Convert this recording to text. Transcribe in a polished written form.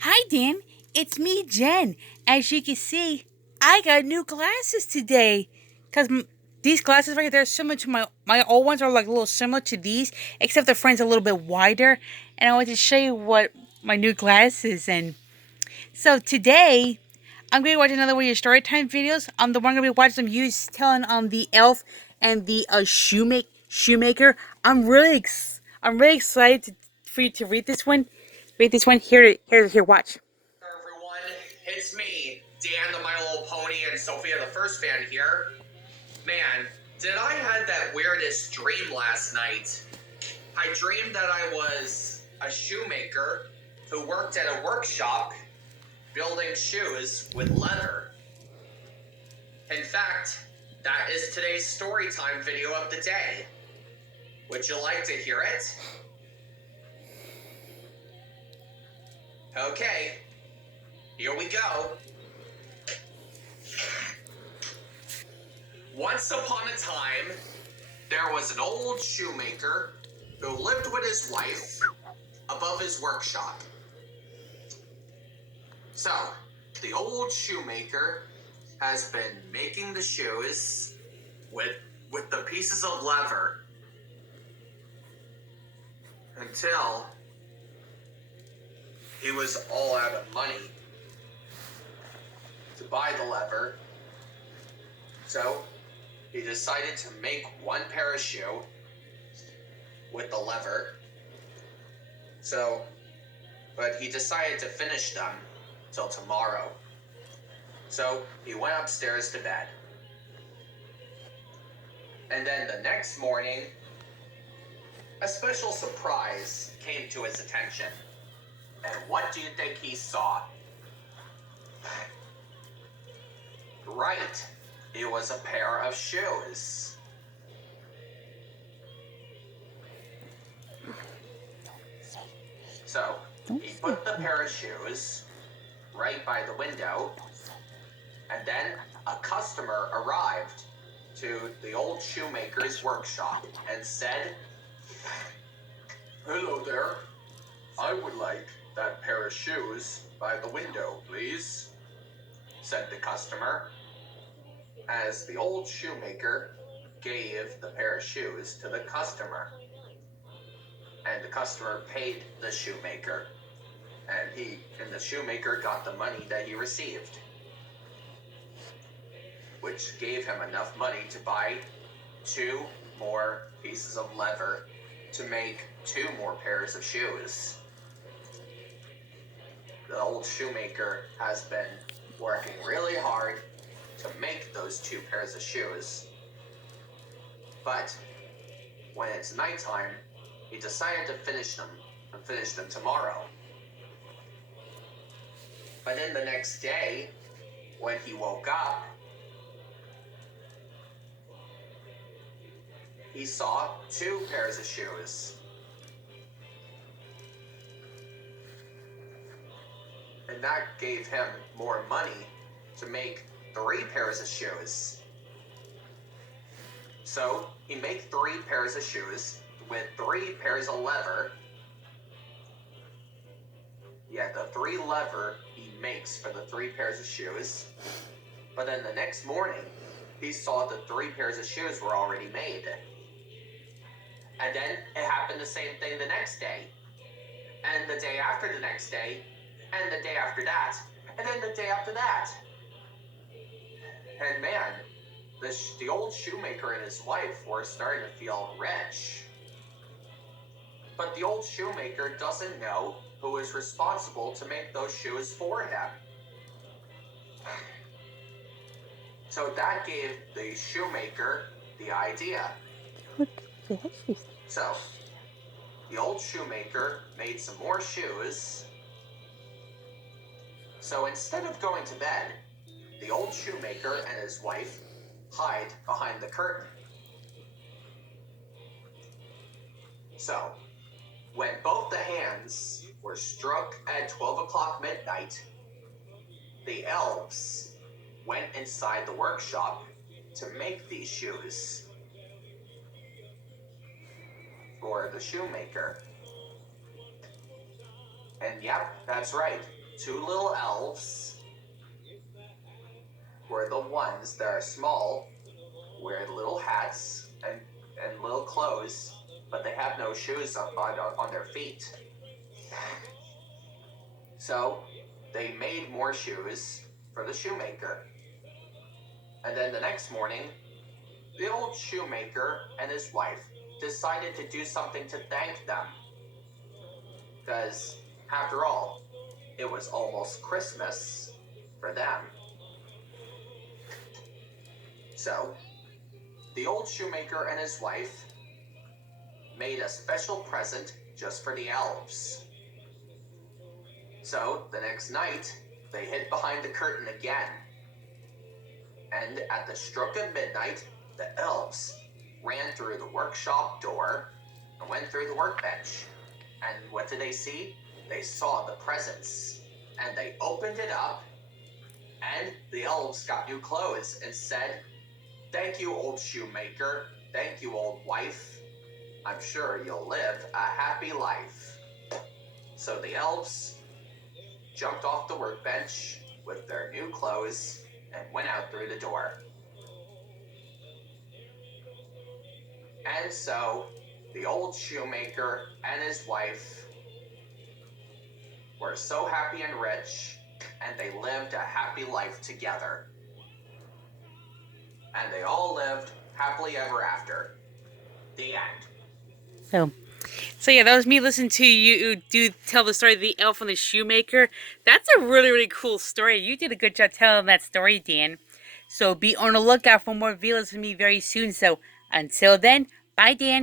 Hi, Dan. It's me, Jen. As you can see, I got new glasses today. Because these glasses right here, are similar to my old ones, are like a little similar to these, except the frame's a little bit wider. And I want to show you what my new glasses. And so today, I'm going to watch another one of your story time videos. The one I'm going to be watching some you telling on the elf and the shoemaker. I'm really excited for you to read this one. Read this one. Here. Watch. Everyone, it's me, Dan the My Little Pony, and Sophia the First Fan here. Man, did I had that weirdest dream last night. I dreamed that I was a shoemaker who worked at a workshop building shoes with leather. In fact, that is today's story time video of the day. Would you like to hear it? Okay, here we go. Once upon a time, there was an old shoemaker who lived with his wife above his workshop. So, the old shoemaker has been making the shoes with the pieces of leather until he was all out of money to buy the leather. So, he decided to make one pair of shoe with the leather. But he decided to finish them till tomorrow. So he went upstairs to bed. And then the next morning, a special surprise came to his attention. And what do you think he saw? Right, it was a pair of shoes. So, he put the pair of shoes right by the window, and then a customer arrived to the old shoemaker's workshop and said, "Hello there, I would like that pair of shoes by the window, please," said the customer, as the old shoemaker gave the pair of shoes to the customer. And the customer paid the shoemaker, and the shoemaker got the money that he received, which gave him enough money to buy 2 more pieces of leather to make 2 more pairs of shoes. The old shoemaker has been working really hard to make those 2 pairs of shoes, but when it's nighttime, he decided to finish them tomorrow. But then the next day, when he woke up, he saw 2 pairs of shoes. And that gave him more money to make 3 pairs of shoes. So he made 3 pairs of shoes with 3 pairs of leather. Yeah, the 3 leather he makes for the 3 pairs of shoes. But then the next morning, he saw the 3 pairs of shoes were already made. And then it happened the same thing the next day. And the day after the next day. And the day after that. And then the day after that. And man, the old shoemaker and his wife were starting to feel rich. But the old shoemaker doesn't know who is responsible to make those shoes for him. So that gave the shoemaker the idea. So, the old shoemaker made some more shoes. So instead of going to bed, the old shoemaker and his wife hide behind the curtain. So, when both the hands were struck at 12 o'clock midnight, the elves went inside the workshop to make these shoes for the shoemaker. And yep, that's right. two little elves were the ones that are small, wear little hats and little clothes, but they have no shoes on their feet. So they made more shoes for the shoemaker. And then the next morning, the old shoemaker and his wife decided to do something to thank them. Because, after all, it was almost Christmas for them. So, the old shoemaker and his wife made a special present just for the elves. So, the next night, they hid behind the curtain again. And at the stroke of midnight, the elves ran through the workshop door and went through the workbench. And what did they see? They saw the presents. And they opened it up, and the elves got new clothes and said, "Thank you, old shoemaker. Thank you, old wife. I'm sure you'll live a happy life." So the elves jumped off the workbench with their new clothes and went out through the door. And so the old shoemaker and his wife were so happy and rich, and they lived a happy life together. And they all lived happily ever after. The end. So yeah, that was me listening to you do tell the story of the elf and the shoemaker. That's a really, really cool story. You did a good job telling that story, Dan. So be on the lookout for more videos from me very soon. So until then, bye, Dan.